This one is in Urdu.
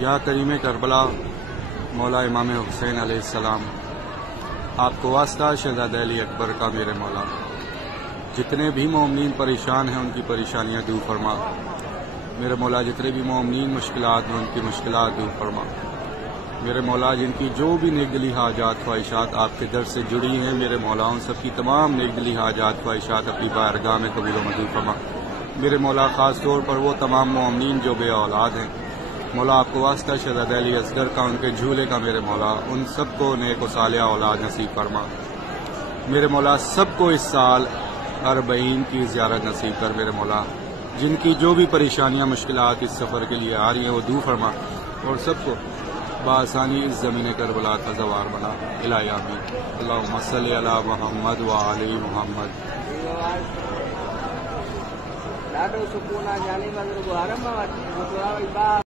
یا کریم کربلا مولا امام حسین علیہ السلام، آپ کو واسطہ شہزادہ علی اکبر کا میرے مولا، جتنے بھی مومنین پریشان ہیں ان کی پریشانیاں دور فرما میرے مولا، جتنے بھی مومنین مشکلات میں ان کی مشکلات دور فرما میرے مولا، جن کی جو بھی نیک دلی حاجات خواہشات آپ کے در سے جڑی ہیں میرے مولا، ان سب کی تمام نیک دلی حاجات خواہشات اپنی بارگاہ میں قبول و منظور فرما میرے مولا، خاص طور پر وہ تمام مومنین جو بے اولاد ہیں مولا، آپ کو واسطہ شہزادہ علی اصغر کا، ان کے جھولے کا میرے مولا، ان سب کو نیک و صالحہ اولاد نصیب فرما میرے مولا، سب کو اس سال 40 کی زیارت نصیب کر میرے مولا، جن کی جو بھی پریشانیاں مشکلات اس سفر کے لیے آ رہی ہیں وہ دور فرما، اور سب کو بآسانی اس زمین کربلا کا زوار بنا الہی آمین۔ اللہم صلی علی محمد وعلی محمد۔